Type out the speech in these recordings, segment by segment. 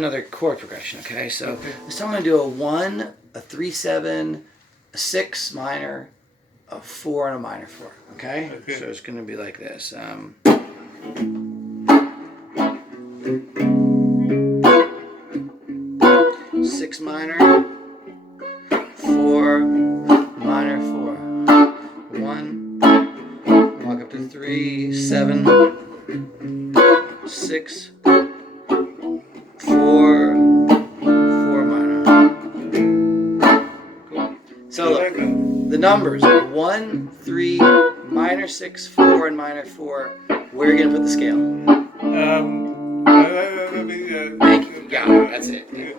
Another chord progression, okay? So this time I'm going to do a 1, a 3/7, a 6 minor, a 4, and a minor 4, okay? So it's going to be like this. 6 minor, 4, minor 4. 1, walk up to 3, 7, 6, 4 minor. Cool. So look, the numbers are 1, 3, minor 6, 4, and minor 4. Where are you going to put the scale? Thank you. Got it. That's it. Yeah.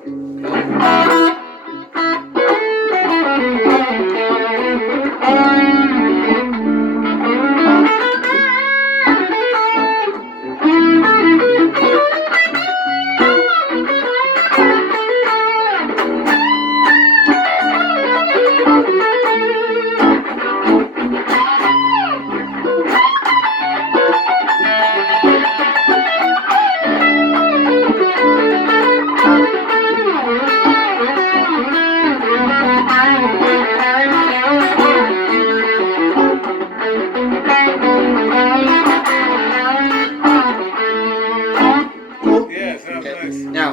Now,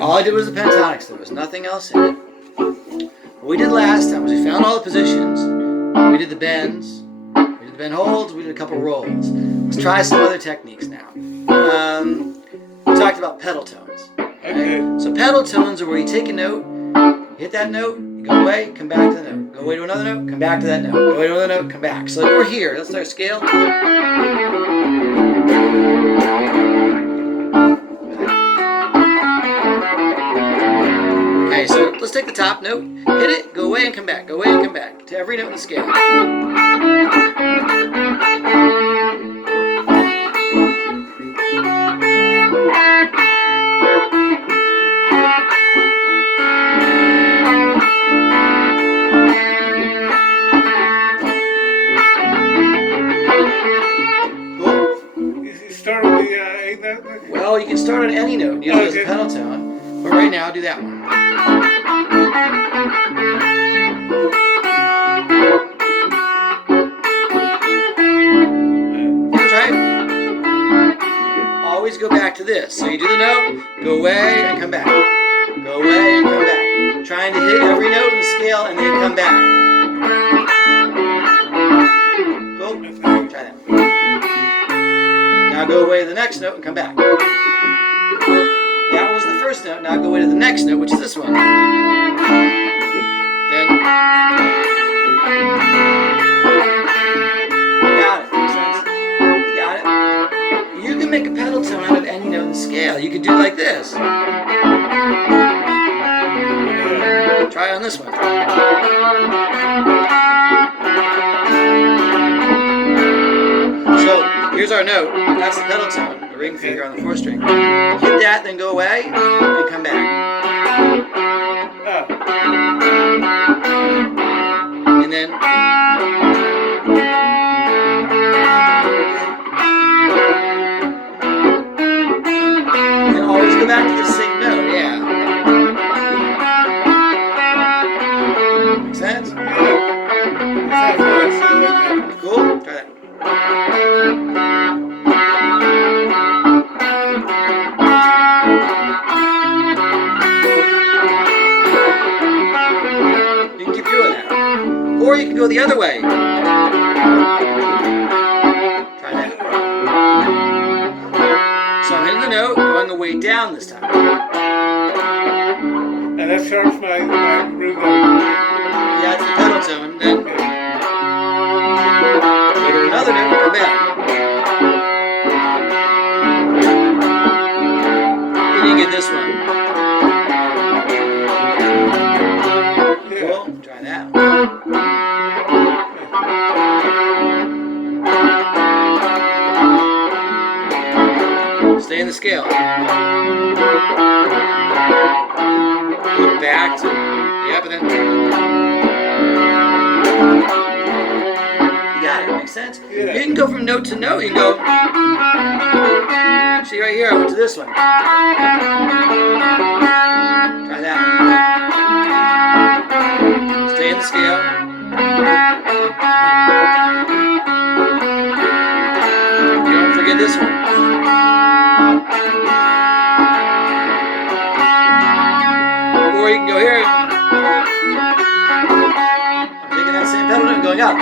all I did was the pentatonics. There was nothing else in it. What we did last time was we found all the positions. We did the bends. We did the bend holds. We did a couple rolls. Let's try some other techniques now. We talked about pedal tones. Okay? So pedal tones are where you take a note, hit that note, you go away, come back to the note. Go away to another note, come back to that note. Go away to another note, come back. So like we're here. Let's start scale. Okay, so let's take the top note, hit it, go away and come back, go away and come back to every note in the scale. Well, you can start on any note and use it as a pedal tone, but right now do that one. Try it. Always go back to this. So you do the note, go away and come back. Go away and come back. Trying to hit every note in the scale and then come back. Cool? Try that. Now go away to the next note and come back. That was the first note. Now go away to the next note, which is this one. Then you got it. Makes sense? You got it. You can make a pedal tone out of any note in the scale. You could do it like this. Try it on this one. So here's our note. That's the pedal tone, the ring finger on the 4th string. Hit that, then go away, and come back. And then... And always go back to the same note, yeah. Make sense? Cool? Try that. Or you can go the other way. Try that. So I'm hitting the note, going the way down this time. And that starts my root note. Yeah, it's the pedal tone. Then go to another note and come back. Then you get this one. Cool. Try that. Stay in the scale. Go back to, yeah, but then you got it. Makes sense. You can go from note to note. You can go. See right here, I went to this one. Try that. Stay in the scale. Don't forget this one. Or you can go here. I'm taking that same pedal and going up.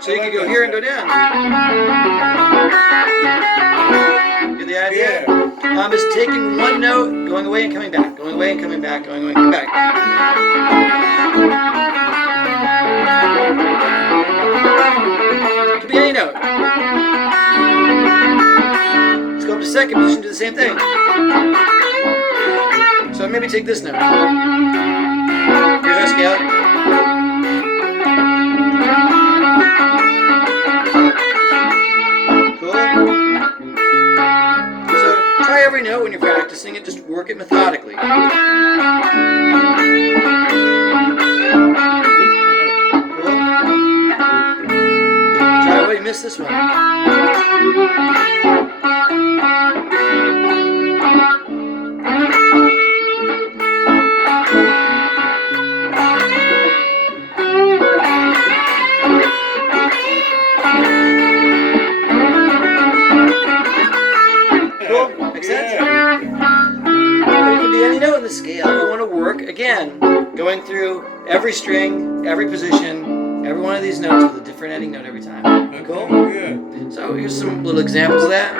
So you can go here and go down. Get the idea? I'm just taking one note, going away and coming back, going away and coming back, going away and coming back. It could be any note. Let's go up to second position, do the same thing. So maybe take this note. Here's our scale. Every note when you're practicing it, just work it methodically. Cool. Try away, miss this one. Scale. You want to work again, going through every string, every position, every one of these notes with a different ending note every time. Okay. Cool? Yeah. So here's some little examples of that.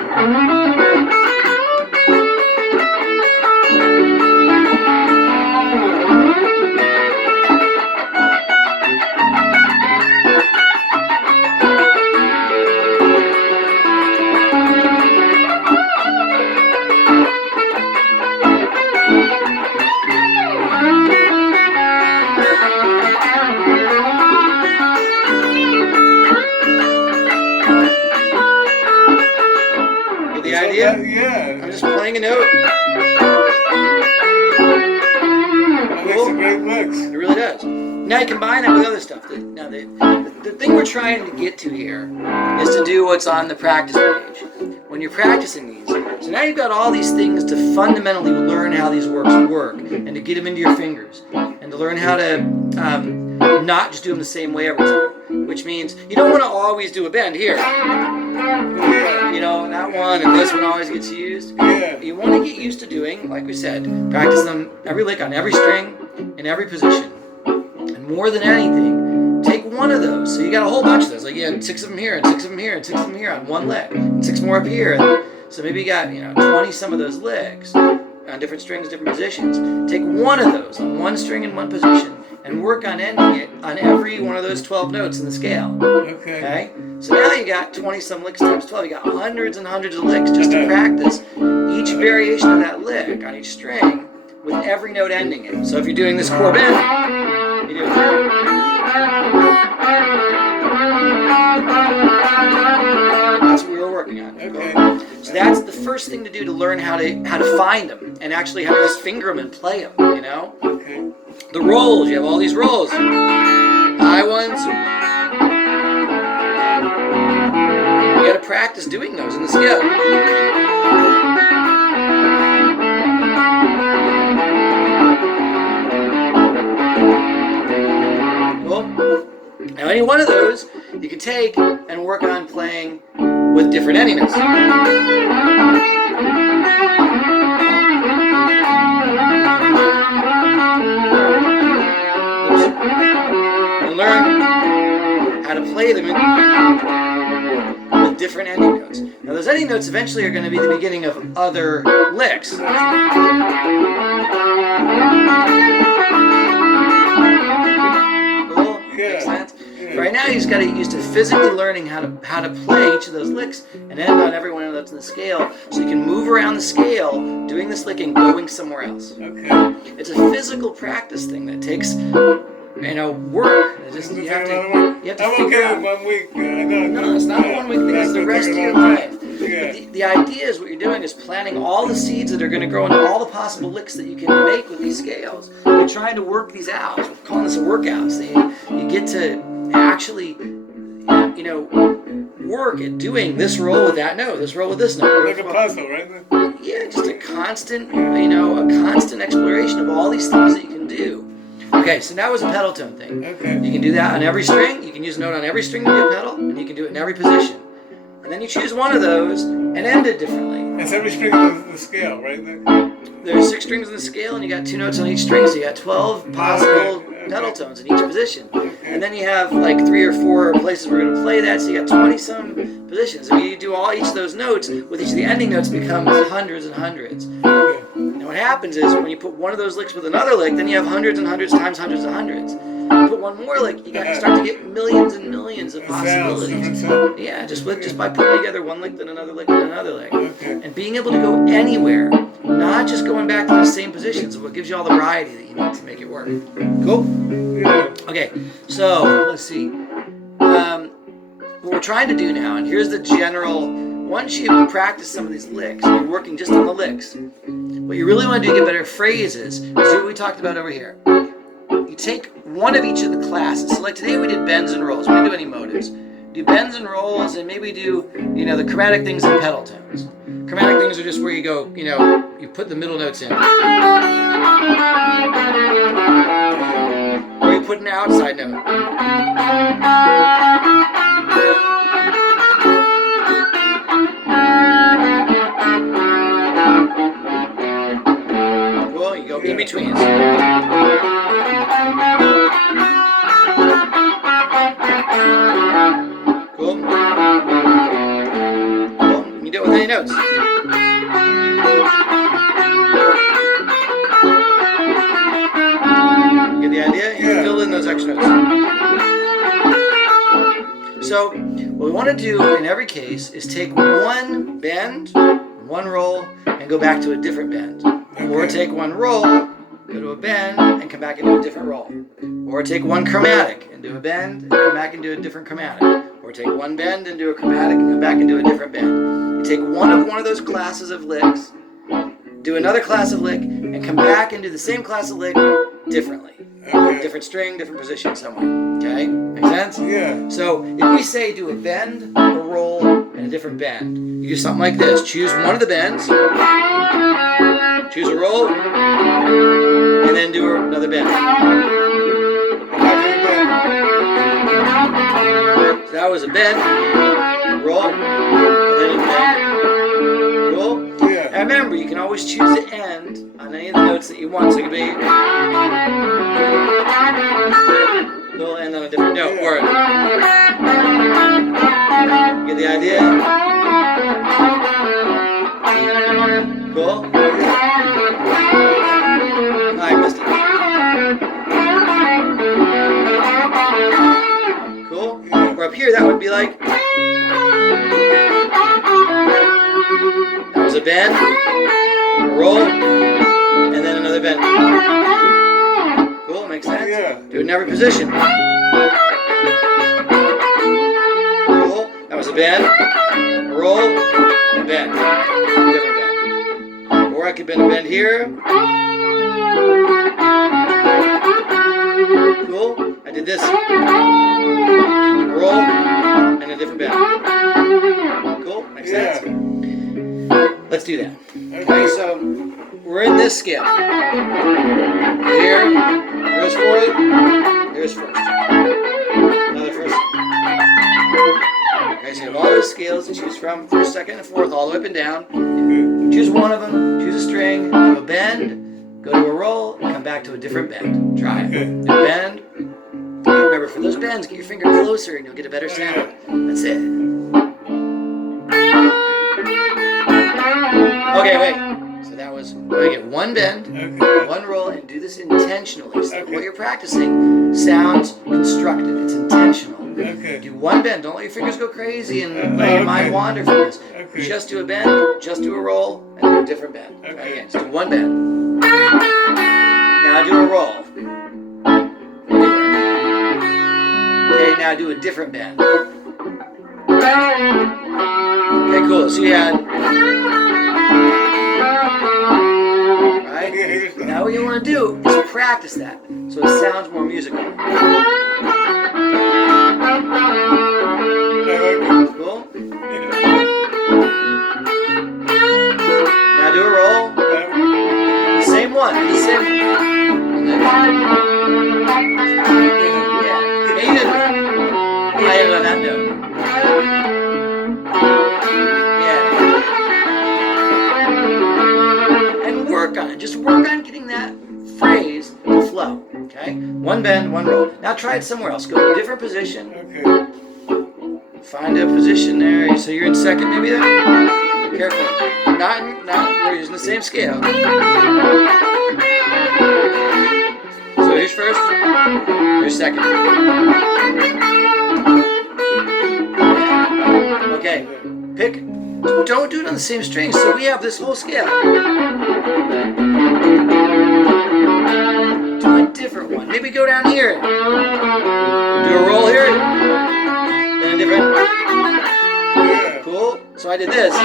The idea? Yeah. I'm just playing a note. That makes a great mix. It really does. Now you combine that with other stuff. Now the thing we're trying to get to here is to do what's on the practice page. When you're practicing these, so now you've got all these things to fundamentally learn how these works work and to get them into your fingers and to learn how to not just do them the same way every time. Which means you don't want to always do a bend here. You know, that one and this one always gets used. Yeah. You want to get used to doing, like we said, practice them every lick on every string in every position. And more than anything, take one of those. So you got a whole bunch of those. Like you had 6 of them here and 6 of them here and 6 of them here on one lick. And 6 more up here. And so maybe you got, 20 some of those licks on different strings, different positions. Take one of those on one string in one position and work on ending it on every one of those 12 notes in the scale. Okay? So now you got 20 some licks times 12. You got hundreds and hundreds of licks just to practice each variation of that lick on each string with every note ending it. So if you're doing this chord bend, you do it. That's what we were working on. Okay. So that's the first thing to do to learn how to find them and actually how to just finger them and play them, Okay. The rolls, you have all these rolls. High ones. You gotta practice doing those in the scale. Cool. Now any one of those you can take and work on playing with different ending notes. And learn how to play them with different ending notes. Now those ending notes eventually are going to be the beginning of other licks. Cool? Makes sense? Right now you just got to get used to physically learning how to play each of those licks and end on every one of those in the scale, so you can move around the scale doing this lick and going somewhere else. Okay. It's a physical practice thing that takes work. It's just, you have to I'm figure okay out. with 1 week. I know. No, it's not a 1 week thing. It's the rest of your life. Yeah. The idea is what you're doing is planting all the seeds that are going to grow into all the possible licks that you can make with these scales. You're trying to work these out. We're calling this a workout. So you get to actually, work at doing this roll with that note, this roll with this note. Like a puzzle, right? Yeah, just a constant, a constant exploration of all these things that you can do. Okay, so that was a pedal tone thing. Okay. You can do that on every string. You can use a note on every string to do a pedal, and you can do it in every position. And then you choose one of those and end it differently. That's every string of the scale, right? There's 6 strings on the scale, and you got 2 notes on each string, so you got 12 possible pedal tones in each position. And then you have like 3 or 4 places we're going to play that, so you got 20-some positions. If you do each of those notes, with each of the ending notes becomes hundreds and hundreds. Now what happens is when you put one of those licks with another lick, then you have hundreds and hundreds times hundreds and hundreds. You put one more lick, you start to get millions and millions of possibilities. Yeah, just by putting together one lick, then another lick, then another lick. And being able to go anywhere, not just going back to the same positions, is what gives you all the variety that you need to make it work. Cool? Yeah. Okay, so let's see. What we're trying to do now, and here's the general, once you practice some of these licks, you're working just on the licks. What you really want to do to get better phrases is do what we talked about over here. You take one of each of the classes. So like today we did bends and rolls. We didn't do any motives. Do bends and rolls, and maybe do, the chromatic things and pedal tones. Chromatic things are just where you go, you put the middle notes in. Or you put an outside note. Cool, you go in between. Cool. You do it with any notes. Get the idea? You fill in those extra notes. So, what we want to do in every case is take one bend, one roll, and go back to a different bend. Or take one roll, go to a bend, and come back and do a different roll. Or take one chromatic and do a bend, and come back and do a different chromatic. Or take one bend and do a chromatic and come back and do a different bend. You take one of those classes of licks, do another class of lick, and come back and do the same class of lick differently. Different string, different position somewhere. Okay? Make sense? Yeah. So if we say do a bend, a roll, and a different bend, you do something like this. Choose one of the bends, choose a roll, and then do another bend. So that was a bend, a roll, and then a bend. Cool? Yeah. And remember, you can always choose to end on any of the notes that you want. So it could be we'll end on a different note. Or get the idea? Cool? I missed it. Cool? Or up here, that would be like. That was a bend, a roll, and then another bend. Cool, makes sense? Yeah. Do it in every position. Cool. That was a bend, a roll, a bend. Different bend. Or I could bend a bend here. Cool. I did this. Roll, and a different bend. Cool, makes sense? Let's do that. Okay, so we're in this scale. Here, here's fourth, here's first. Another first. Okay, so you have all those scales to choose from, first, second, and fourth, all the way up and down. Choose one of them, choose a string, do a bend, go to a roll, and come back to a different bend. Try it. Do a bend. Remember, for those bends, get your finger closer and you'll get a better sound. That's it. Okay, wait. So that was, we're going to get one bend, one roll, and do this intentionally. So what you're practicing sounds constructed. It's intentional. Do one bend. Don't let your fingers go crazy and let your mind wander from this. Just do a bend, just do a roll, and do a different bend. Try again. Just do one bend. Now do a roll. Okay, now do a different bend. Okay, cool. So you had, right? Now what you want to do is practice that so it sounds more musical. Cool. Now do a roll. The same one. The same. Yeah. You did it. I ended on that note. Yeah. And work on it. Just work on getting that phrase to flow. Okay? One bend, one roll. Now try it somewhere else. Go to a different position. Okay. Find a position there. So you're in second maybe there? Be careful. Not, we're using the same scale. So here's first, here's second. Okay, pick, don't do it on the same string, so we have this whole scale. Do a different one. Maybe go down here. Do a roll here. Then a different. Cool. So I did this. This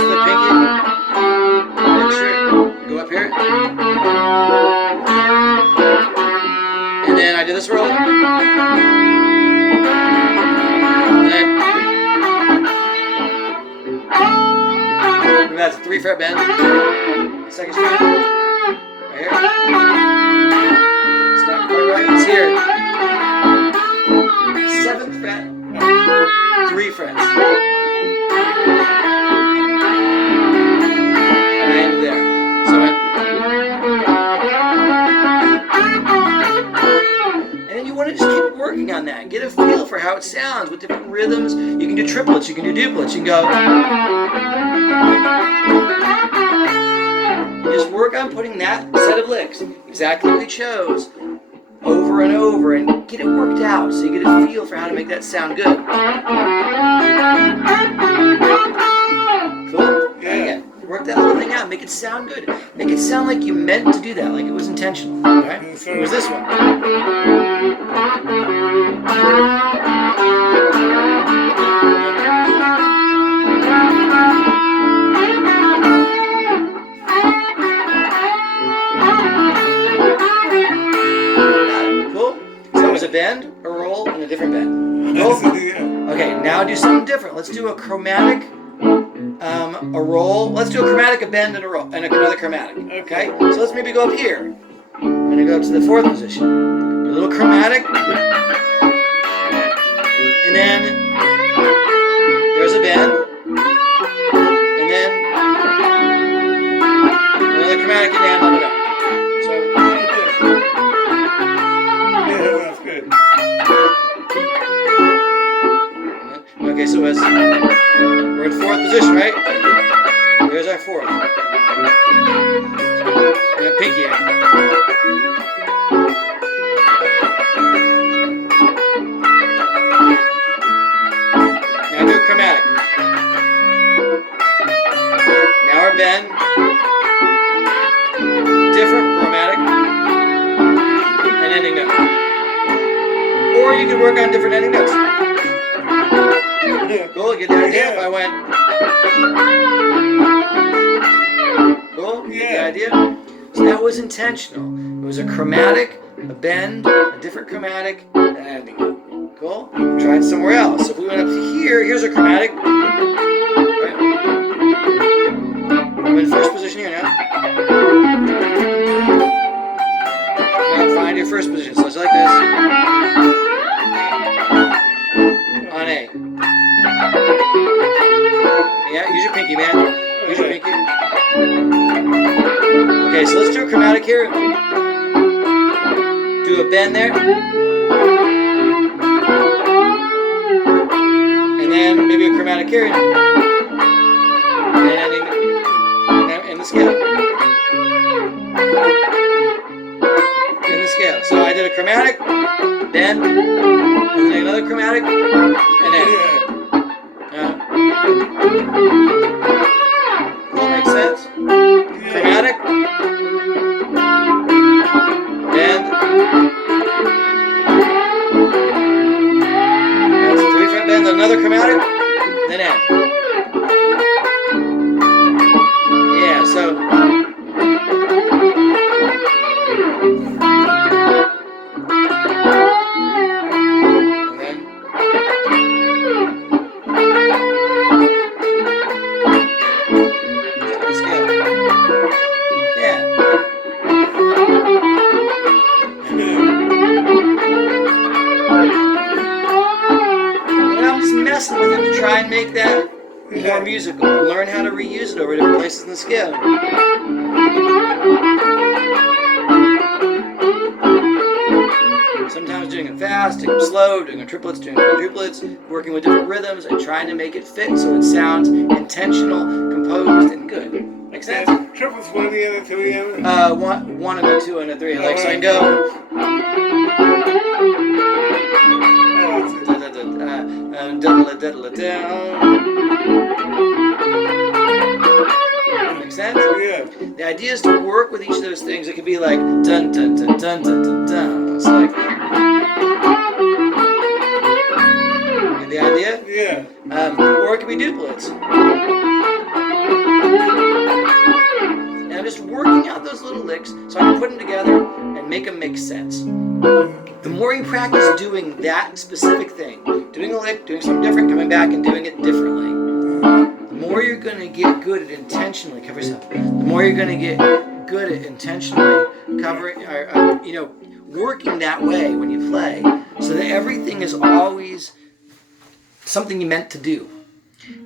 is the pinky. Make sure. Go up here. And then I did this roll. And that's a 3-fret bend. Second string. Right here. It's not quite right. It's here. 7th fret. 3 frets. And I ended there. So and then you want to just keep working on that. Get a feel for how it sounds with different rhythms. You can do triplets, you can do duplets, you can go. You just work on putting that set of licks, exactly what we chose, over and over, and get it worked out so you get a feel for how to make that sound good. Cool? Yeah. Again, work that little thing out. Make it sound good. Make it sound like you meant to do that, like it was intentional. Right? It was this one. A bend, a roll, and a different bend. Cool? Okay, now do something different. Let's do a chromatic, a roll. Let's do a chromatic, a bend, and a roll, and another chromatic. Okay? So let's maybe go up here. I'm going to go up to the 4th position. A little chromatic. And then there's a bend. And then another chromatic and then another bend. Okay, so as we're in 4th position, right? There's our 4th. And a pinky here. Now do a chromatic. Now our bend. Different chromatic. And ending note. Or you can work on different ending notes. Cool, get the idea if I went. Cool, get the idea? So that was intentional. It was a chromatic, a bend, a different chromatic, and an ending note. Cool? Try it somewhere else. So if we went up to here, here's a chromatic. Right? I'm in 1st position here now. Now find your 1st position. So it's like this. On A. Yeah, use your pinky, man. Use your pinky. Okay, so let's do a chromatic here. Do a bend there. And then maybe a chromatic here. And ending in the scale. In the scale. So I did a chromatic, bend, and then another chromatic, and then. Cool, makes sense? Chromatic. Bend. That's a 3-fret bend, then another chromatic, then end. make that more musical. Learn how to reuse it over different places in the scale. Sometimes doing it fast, doing it slow, doing it triplets, doing quadruplets, working with different rhythms and trying to make it fit so it sounds intentional, composed, and good. Make sense? Triplets 1 and a 2 and One and a 2 and a 3. Like so I can go. Make sense? Yeah. The idea is to work with each of those things. It could be like dun dun dun dun dun dun dun. It's like the idea. Yeah. Or it could be duplets. And I'm just working out those little licks so I can put them together and make them make sense. The more you practice doing that specific thing, doing a lick, doing something different, coming back and doing it differently, the more you're going to get good at intentionally cover yourself. The more you're going to get good at intentionally covering, working that way when you play, so that everything is always something you meant to do.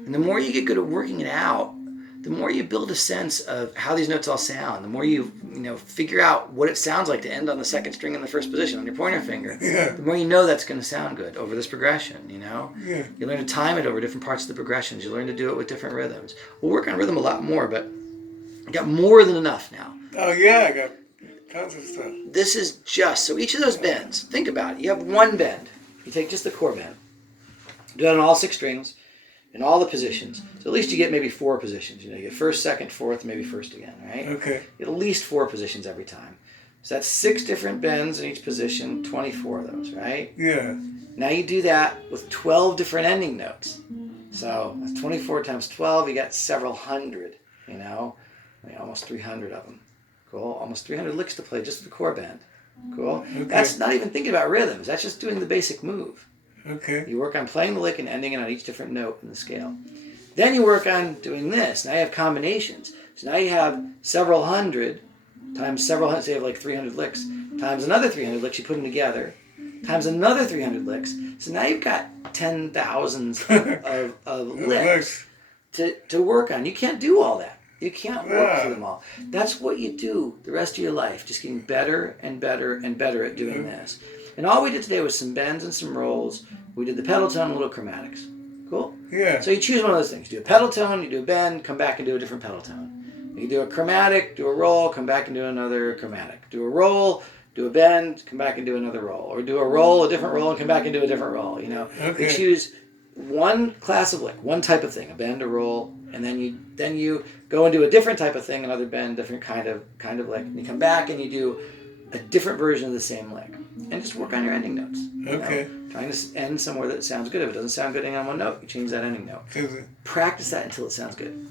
And the more you get good at working it out, the more you build a sense of how these notes all sound. The more you figure out what it sounds like to end on the second string in the first position on your pointer finger. Yeah. The more you know that's going to sound good over this progression. Yeah. You learn to time it over different parts of the progressions. You learn to do it with different rhythms. We'll work on rhythm a lot more, but I got more than enough now. Oh yeah, I got tons of stuff. This is just so each of those bends. Think about it. You have one bend. You take just the core bend. Do it on all 6 strings. In all the positions. So at least you get maybe 4 positions. You get first, second, fourth, maybe first again, right? Okay. You get at least 4 positions every time. So that's 6 different bends in each position, 24 of those, right? Yeah. Now you do that with 12 different ending notes. So that's 24 times 12, you got several hundred, almost 300 of them. Cool. Almost 300 licks to play just the core bend. Cool. Okay. That's not even thinking about rhythms. That's just doing the basic move. Okay. You work on playing the lick and ending it on each different note in the scale. Then you work on doing this. Now you have combinations. So now you have several hundred times several hundred. So you have like 300 licks times another 300 licks. You put them together times another 300 licks. So now you've got 10,000s of licks to work on. You can't do all that. You can't work through them all. That's what you do the rest of your life, just getting better and better and better at doing this. And all we did today was some bends and some rolls. We did the pedal tone and little chromatics. Cool? Yeah. So you choose one of those things. You do a pedal tone, you do a bend, come back and do a different pedal tone. You do a chromatic, do a roll, come back and do another chromatic. Do a roll, do a bend, come back and do another roll. Or do a roll, a different roll, and come back and do a different roll. Okay. You choose one class of lick, one type of thing, a bend, a roll, and then you go and do a different type of thing, another bend, different kind of lick. And you come back and you do a different version of the same lick. And just work on your ending notes. Okay. Trying to end somewhere that sounds good. If it doesn't sound good on one note, you change that ending note. Practice that until it sounds good.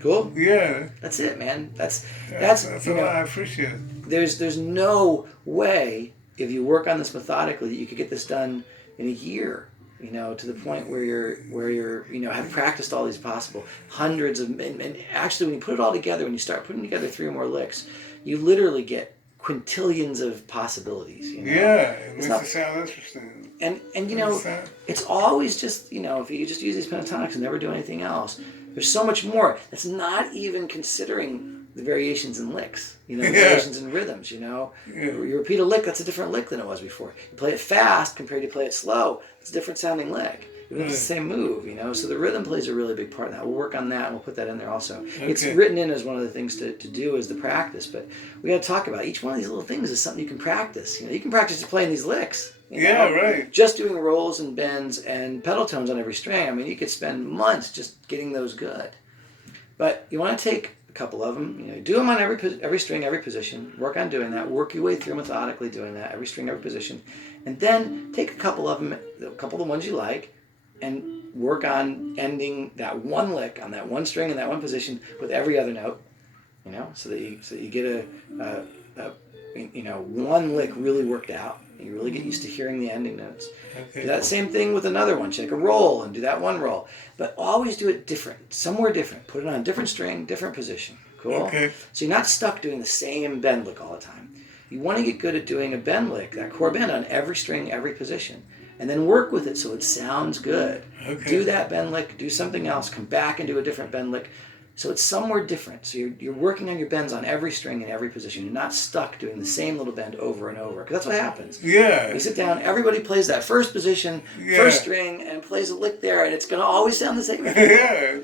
Cool? Yeah. That's it, man. That's a lot. I appreciate it. There's no way, if you work on this methodically, that you could get this done in a year. To the point where you're have practiced all these possible hundreds of, and actually when you put it all together, when you start putting together 3 or more licks, you literally get quintillions of possibilities. Yeah, it makes it sound interesting. And it's always just, if you just use these pentatonics and never do anything else, there's so much more. That's not even considering the variations in licks, the variations in rhythms, You repeat a lick, that's a different lick than it was before. You play it fast compared to play it slow, it's a different sounding lick. Even if it's the same move, So the rhythm plays a really big part in that. We'll work on that and we'll put that in there also. Okay. It's written in as one of the things to do as the practice, but we got to talk about each one of these little things is something you can practice. You can practice just playing these licks. Right. Just doing rolls and bends and pedal tones on every string. I mean, you could spend months just getting those good. But you want to take a couple of them, do them on every string, every position. Work on doing that. Work your way through methodically doing that, every string, every position. And then take a couple of them, a couple of the ones you like, and work on ending that one lick on that one string in that one position with every other note, so that you get one lick really worked out. You really get used to hearing the ending notes. Okay. Do that same thing with another one. Take a roll and do that one roll, but always do it different, somewhere different. Put it on a different string, different position. Cool. Okay. So you're not stuck doing the same bend lick all the time. You want to get good at doing a bend lick, that core bend on every string, every position. and then work with it so it sounds good. Okay. Do that bend lick, do something else, come back and do a different bend lick. So it's somewhere different. So you're working on your bends on every string in every position. You're not stuck doing the same little bend over and over. Because that's what happens. Yeah. You sit down, everybody plays that first position, first string, and plays a lick there, and it's going to always sound the same. Yeah.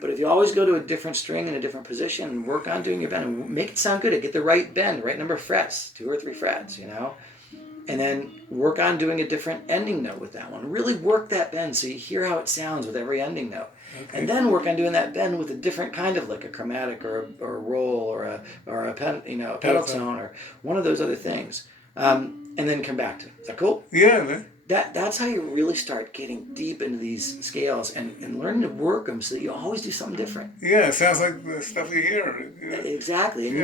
But if you always go to a different string in a different position and work on doing your bend and make it sound good, get the right bend, right number of frets, 2 or 3 frets, and then work on doing a different ending note with that one. Really work that bend so you hear how it sounds with every ending note. Okay. And then work on doing that bend with a different kind of lick, a chromatic or a roll or a pedal tone or one of those other things. And then come back to it. Is that cool? Yeah, man. That's how you really start getting deep into these scales and learning to work them so that you always do something different. Yeah, it sounds like the stuff you hear. Exactly. And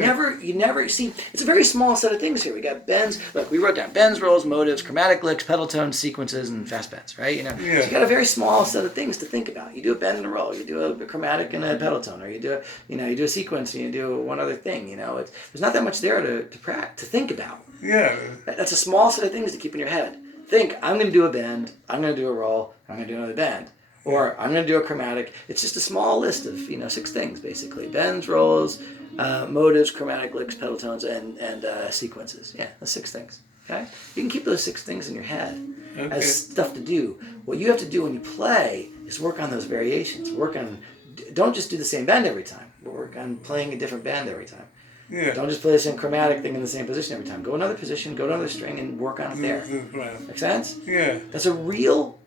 you never see, it's a very small set of things here. We got bends, look, we wrote down bends, rolls, motives, chromatic licks, pedal tones, sequences, and fast bends, right? So you got a very small set of things to think about. You do a bend and a roll, you do a chromatic and a pedal tone, or you do a sequence and you do one other thing, there's not that much there to think about. Yeah. That's a small set of things to keep in your head. Think, I'm going to do a bend, I'm going to do a roll, I'm going to do another bend. Or I'm going to do a chromatic. It's just a small list of 6 things, basically. Bends, rolls, motives, chromatic licks, pedal tones, and sequences. Yeah, that's 6 things. Okay? You can keep those 6 things in your head as stuff to do. What you have to do when you play is work on those variations. Don't just do the same bend every time. Work on playing a different bend every time. Yeah. Don't just play the same chromatic thing in the same position every time. Go another position, go to another string, and work on it there. Make sense? Yeah. That's a real,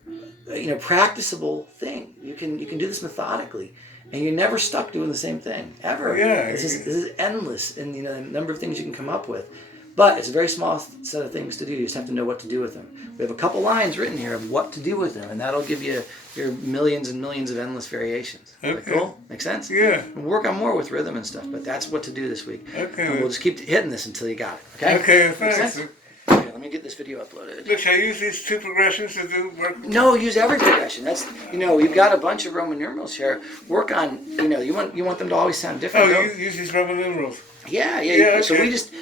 practicable thing. You can do this methodically, and you're never stuck doing the same thing ever. Yeah. This is endless, and the number of things you can come up with. But it's a very small set of things to do. You just have to know what to do with them. We have a couple lines written here of what to do with them, and that'll give you your millions and millions of endless variations. Okay. Is that cool? Make sense? Yeah. We'll work on more with rhythm and stuff, but that's what to do this week. Okay. And we'll just keep hitting this until you got it. Okay? Okay, thanks. Okay, let me get this video uploaded. Look, should I use these 2 progressions to do work? No, use every progression. That's we've got a bunch of Roman numerals here. Work on you want them to always sound different. Oh, you use these Roman numerals. Yeah. Okay. So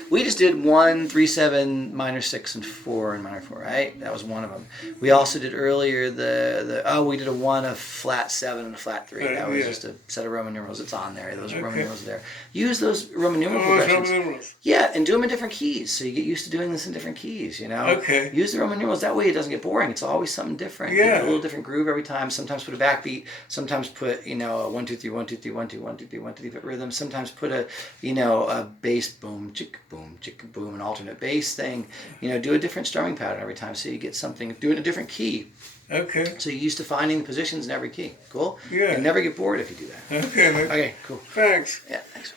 we just did 1, 3, 7, minor 6, and 4 and minor 4, right? That was one of them. We also did earlier we did a 1, a flat 7, and a flat 3. That was just a set of Roman numerals. It's on there. Those Roman numerals are there. Use those Roman numeral progressions. Roman numerals. Yeah, and do them in different keys, so you get used to doing this in different keys. Okay. Use the Roman numerals. That way it doesn't get boring. It's always something different. Yeah. A little different groove every time. Sometimes put a backbeat. Sometimes put a 1 2 3 1 2 3 1 2 1 2 3 1 2 3 rhythm. Sometimes put a a bass boom chicka boom, an alternate bass thing. Do a different strumming pattern every time, so you get something. Do it in a different key. Okay. So you're used to finding positions in every key. Cool. Yeah. You never get bored if you do that. Okay. Okay. Cool. Thanks. Yeah. Thanks.